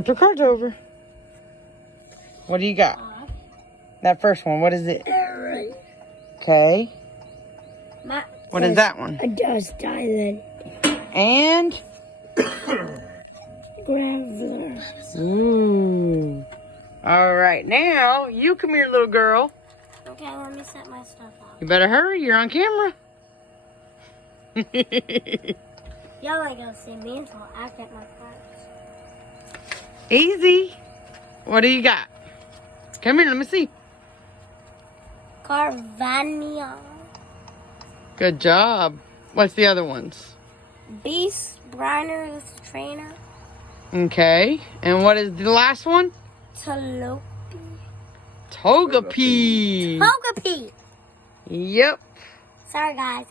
Put your cards over. What do you got? That first one, what is it? Okay. What is that one? A dust island. And? Graveler. Ooh. All right, now you come here, little girl. Okay, let me set my stuff out. You better hurry, you're on camera. Y'all ain't gonna see me until I get my cards. Easy. What do you got? Come here, let me see. Carvania. Good job. What's the other ones? Beast, Briner's trainer. Okay. And what is the last one? Togepi. Togepi. Togepi. Yep. Sorry, guys.